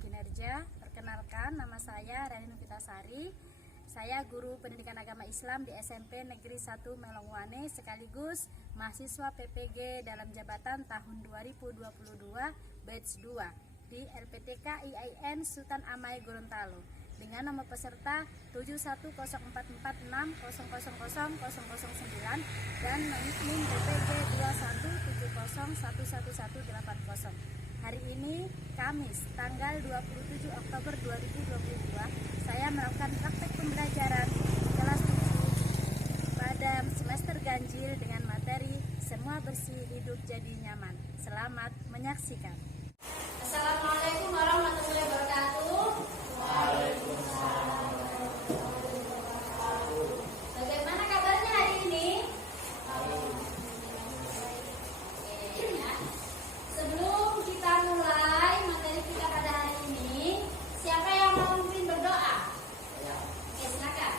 kinerja. Perkenalkan, nama saya Rani Novitasari. Saya guru pendidikan agama Islam di SMP Negeri 1 Melongwane sekaligus mahasiswa PPG dalam jabatan tahun 2022 batch 2 di LPTK IAIN Sultan Amai Gorontalo dengan nomor peserta 710446000009 dan NIM PPG 2170111180. Hari ini Kamis tanggal 27 Oktober 2022 saya melakukan praktek pembelajaran kelas 7 pada semester ganjil dengan materi Semua Bersih Hidup Jadi Nyaman. Selamat menyaksikan. Assalamualaikum warahmatullahi wabarakatuh. Waalaikumsalam. Bagaimana kabarnya hari ini? Sebelum kita mulai materi kita pada hari ini, siapa yang mau memimpin berdoa? Oke, silakan.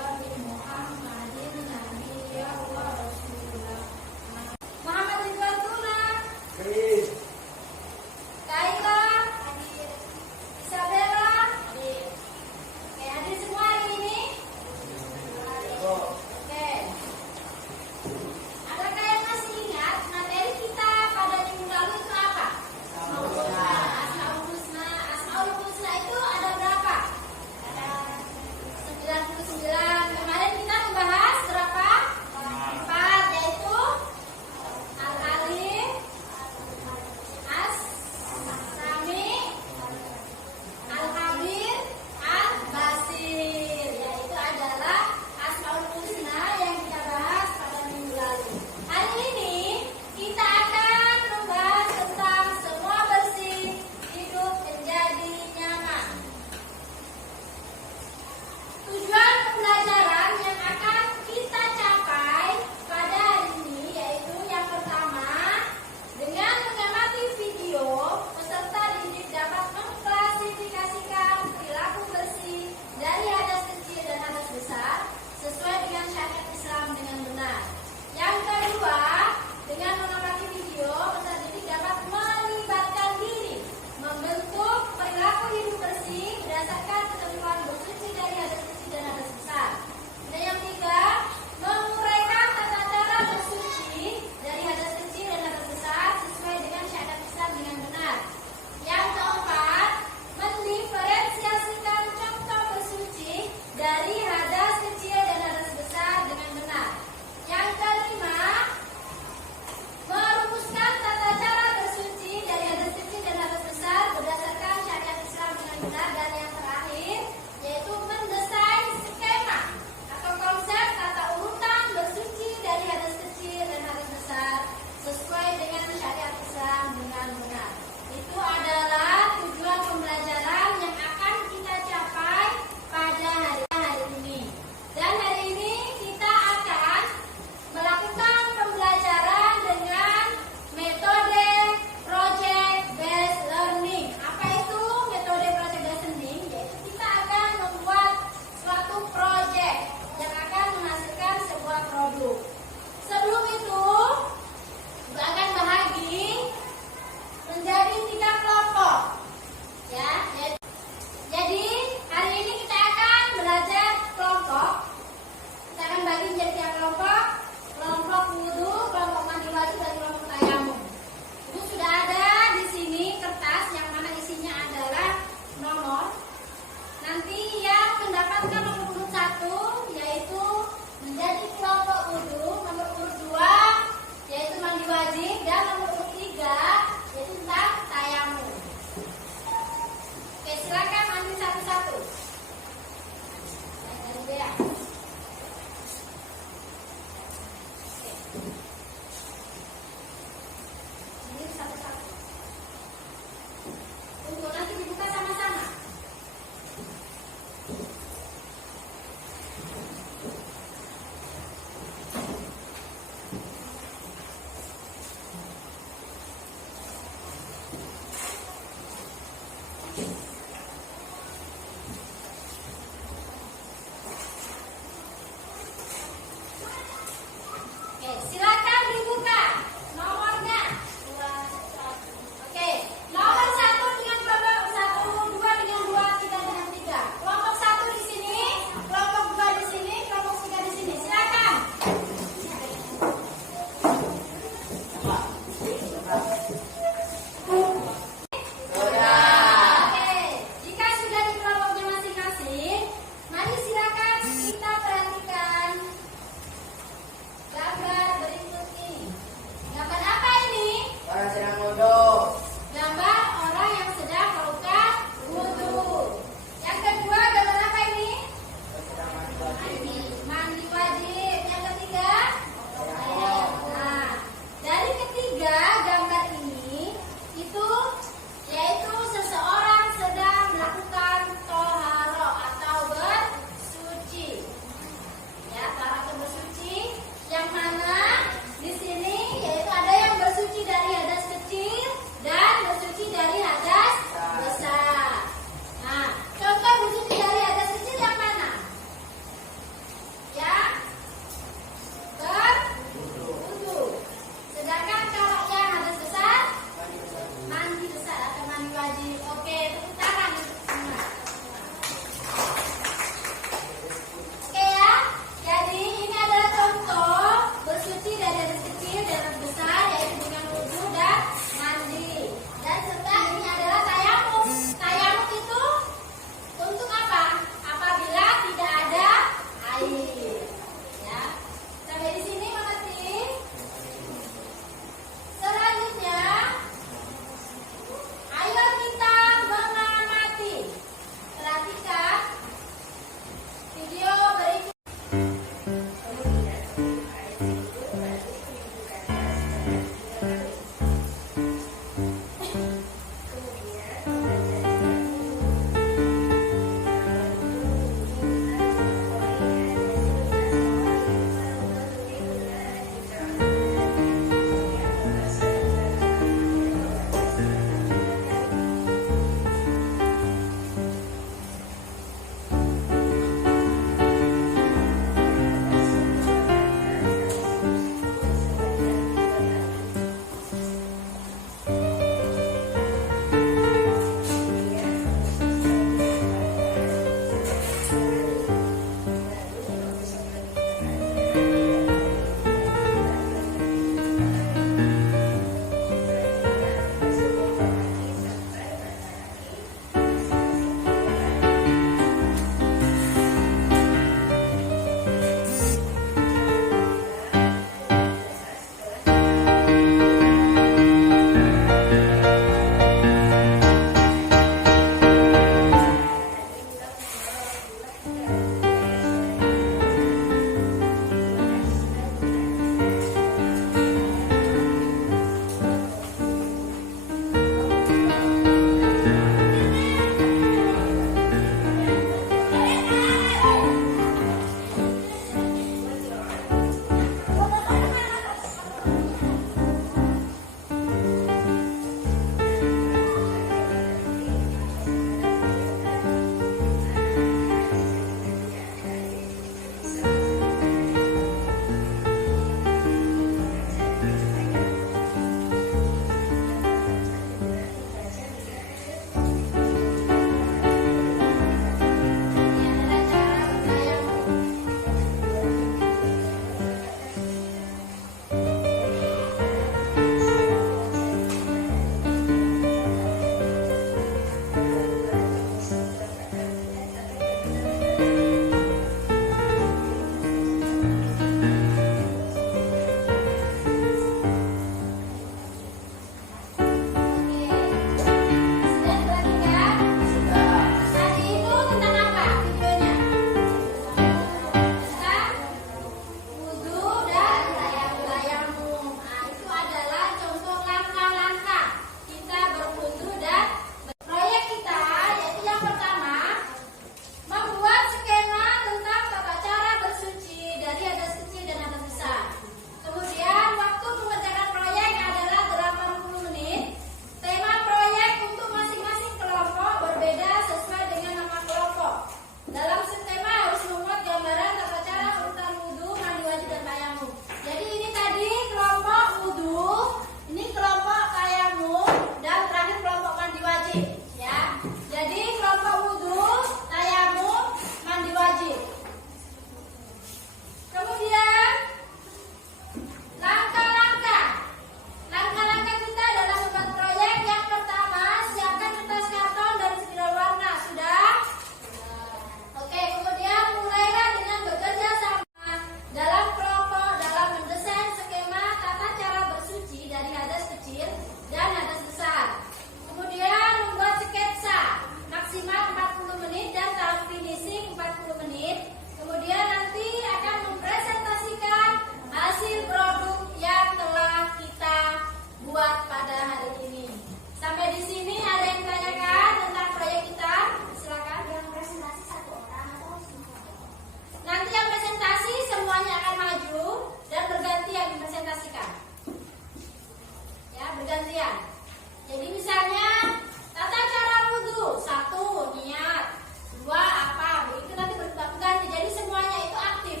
Jadi misalnya tata cara wudhu, 1 niat, 2 apa, begitu nanti berganti. Jadi semuanya itu aktif.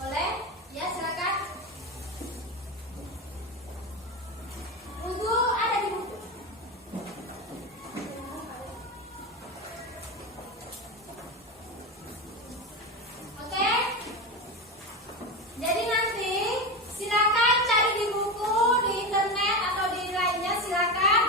Boleh? Ya silakan. Wudhu ada di buku. Oke? Jadi nanti silakan cari di buku, di internet atau di lainnya silakan.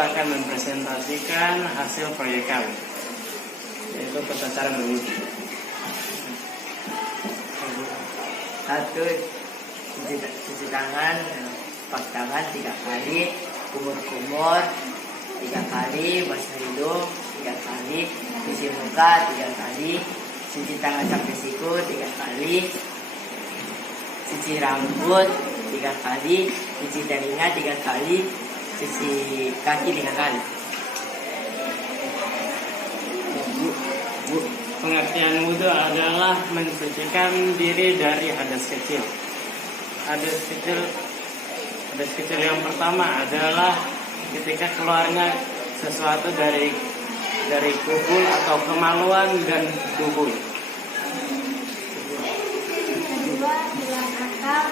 akan mempresentasikan hasil proyek kami, yaitu tata cara berwudu. Satu, cuci tangan, pakai tangan 3 kali, kumur-kumur 3 kali, basuh hidung 3 kali, cuci muka 3 kali, cuci tangan sampai siku 3 kali, cuci rambut 3 kali, cuci telinga 3 kali, cuci kaki 3 kali. Pengertian wudhu adalah mensucikan diri dari hadas kecil. Hadas kecil yang pertama adalah ketika keluarnya sesuatu dari kubul atau kemaluan dan tubuh. Kedua, hilang akal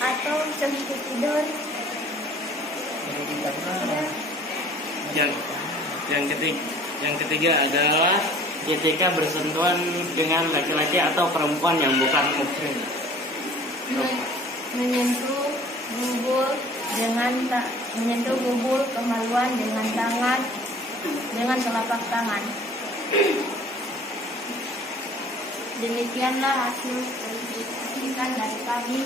atau sedikit tidur. Yang ketiga adalah ketika bersentuhan dengan laki-laki atau perempuan yang bukan muhrim. Menyentuh bubul kemaluan dengan tangan, dengan telapak tangan. Demikianlah hasil penyelidikan dari kami.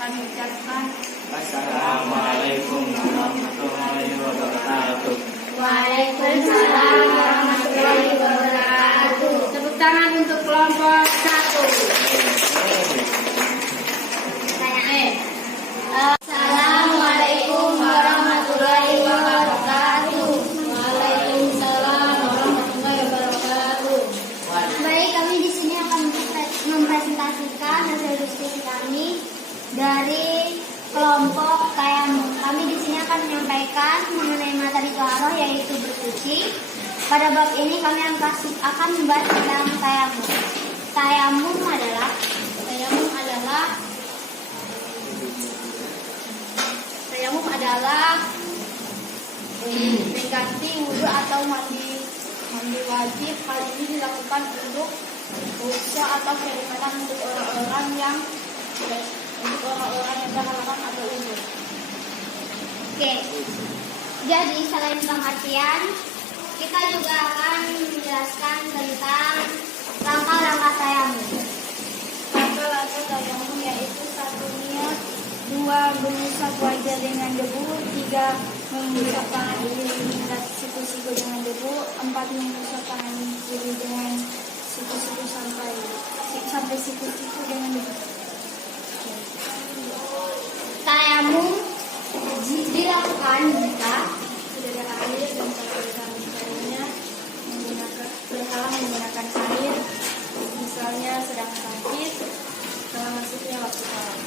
Kami ucapkan Assalamualaikum warahmatullahi wabarakatuh. Waalaikumsalam warahmatullahi wabarakatuh. Tepuk tangan untuk kelompok 1. Assalamualaikum warahmatullahi wabarakatuh. Waalaikumsalam warahmatullahi wabarakatuh. Baik, kami di sini akan mempresentasikan hasil diskusi kami dari kelompok tayamum. Kami di sini akan menyampaikan mengenai materi toharoh, yaitu bersuci. Pada bab ini kami akan membahas tentang tayamum. Tayamum adalah mengganti wudhu atau mandi wajib. Hal ini dilakukan untuk usaha atau keringanan untuk orang-orang yang berhalangan atau uzur. Oke. Jadi selain pengertian, kita juga akan menjelaskan tentang langkah-langkah tayamum. Langkah-langkah tayamum yaitu 1. Niat, 2. Mengusap wajah dengan debu, 3. Mengusap tangan kiri hingga siku-siku dengan debu, 4. Mengusap tangan kiri dengan siku-siku sampai siku-siku dengan debu. Tayamum dilakukan jika sudah ada air dan caranya menggunakan air, misalnya sedang sakit, dalam maksudnya waktu sholat.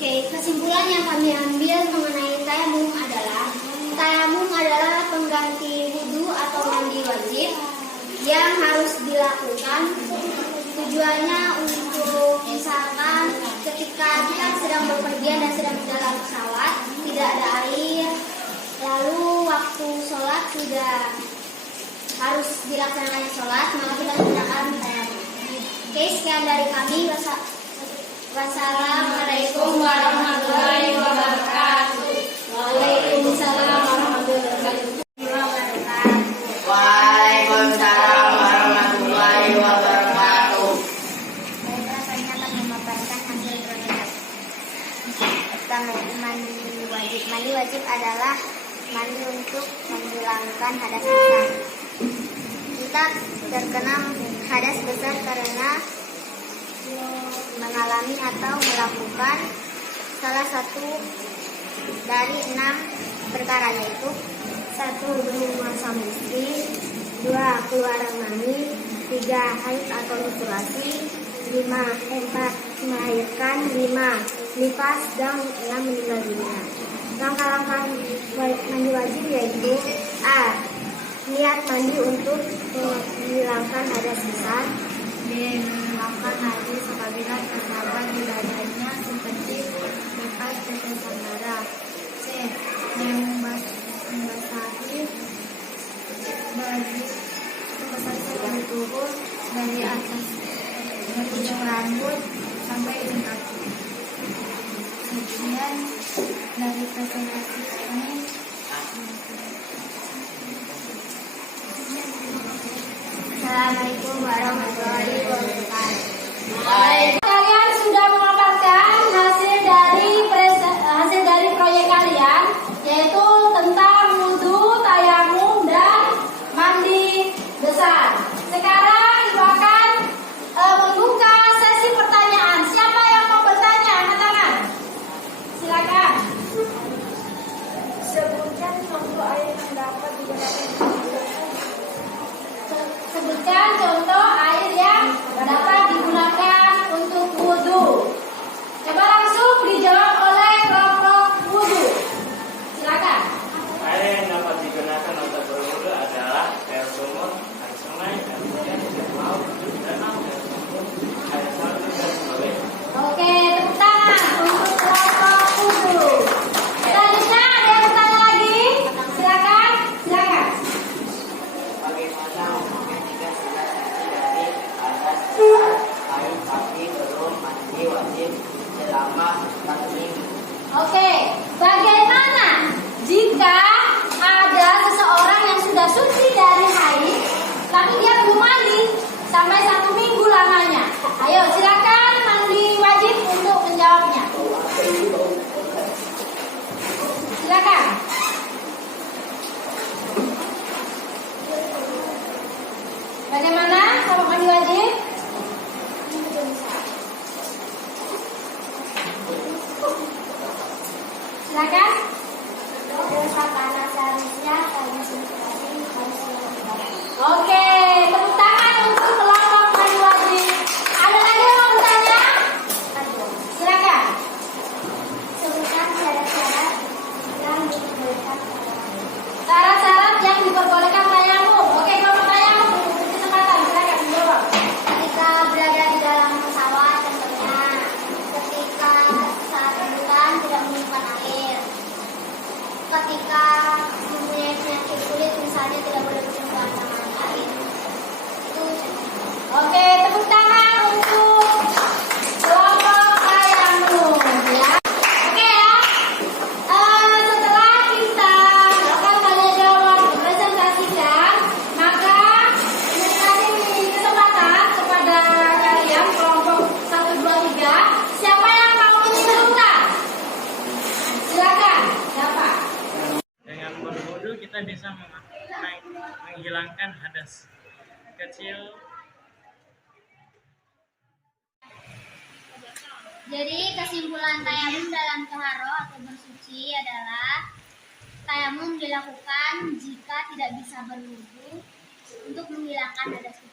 Oke, kesimpulan yang kami ambil mengenai tayamum adalah pengganti wudhu atau mandi wajib yang harus dilakukan. Tujuannya untuk misalkan ketika kita sedang bepergian dan sedang di dalam pesawat, tidak ada air, lalu waktu sholat sudah harus dilaksanakan sholat, maka kita gunakan tayamum. Oke, sekian dari kami. Wassalamualaikum warahmatullahi wabarakatuh. Waalaikumsalam warahmatullahi wabarakatuh. Waalaikumsalam warahmatullahi wabarakatuh. Baiklah, saya akan memaparkan hasil proyek. Pertama, mandi wajib. Mandi wajib adalah mandi untuk menghilangkan hadas besar. Kita terkena hadas besar karena mengalami atau melakukan salah satu dari 6 perkara, yaitu 1. Berhubungan suami istri, 2. Keluar mani, 3. Haid atau menstruasi, 4. Melahirkan, 5. Nifas, dan 6. Meninggal dunia. Langkah-langkah mandi wajib yaitu A. Niat mandi untuk menghilangkan hadas besar. B. Menghilangkan hadis apabila terdapat di badannya seperti bekas tetesan darah. C. Membasahi seluruh tubuh dari atas, dari ujung rambut sampai sampai ujung kaki. Kemudian dari presentasi ini Assalamualaikum warahmatullahi wabarakatuh. Kalian sudah memaparkan hasil dari proyek kalian, yaitu tentang wudhu, tayamum, dan mandi besar. Sekarang Ibu akan membuka sesi pertanyaan. Siapa yang mau bertanya? Angkat tangan. Silakan. Sebutkan contoh air yang dapat digunakan Sebutkan contoh air yang dapat digunakan untuk wudhu. Coba langsung dijawab oleh kelompok wudhu. Silakan. Air yang dapat digunakan untuk berwudu adalah air sumur, air sungai, air hujan, air laut, danau, air sumur, air salju, dan sebagainya. Oke, tepuk tangan untuk kelompok wudhu. Selanjutnya ada yang bertanya lagi? Silakan, silakan. Bagaimana hukumnya jika sudah suci dari hadas besar, haid tapi belum mandi wajib selama 1 minggu? Oke, bagaimana jika ada seseorang yang sudah suci dari haid, tapi dia belum mandi sampai 1 minggu lamanya? Ayo, silakan mandi wajib untuk menjawabnya. Silakan. Bagaimana kalau mandi wajib? Silakan. Oke, tepuk tangan untuk kelompok mandi wajib. Ada lagi yang mau bertanya? Silakan. Sebutkan syarat-syarat yang diperbolehkan. Syarat-syarat yang diperbolehkan tayamum. Oke, kelompok tayamum diberi kesempatan. Silakan menjawab. Ketika berada di dalam pesawat, contohnya ketika saat rebutan tidak menyimpan air, ketika mempunyai penyakit kulit misalnya tidak boleh bersentuhan sama air. Itu Oke, tepuk tangan untuk kelompok tayamum ya. Oke ya. Setelah kita melakukan tanya jawab presentasikan, maka ini kasih kesempatan kepada kalian kelompok 1, 2, 3. Siapa yang mau menceritakan? Silakan. Siapa? Dengan berwudu kita bisa menghilangkan hadas kecil. Jadi kesimpulan tayamum dalam toharo atau bersuci adalah tayamum dilakukan jika tidak bisa berwudu untuk menghilangkan hadas kecil.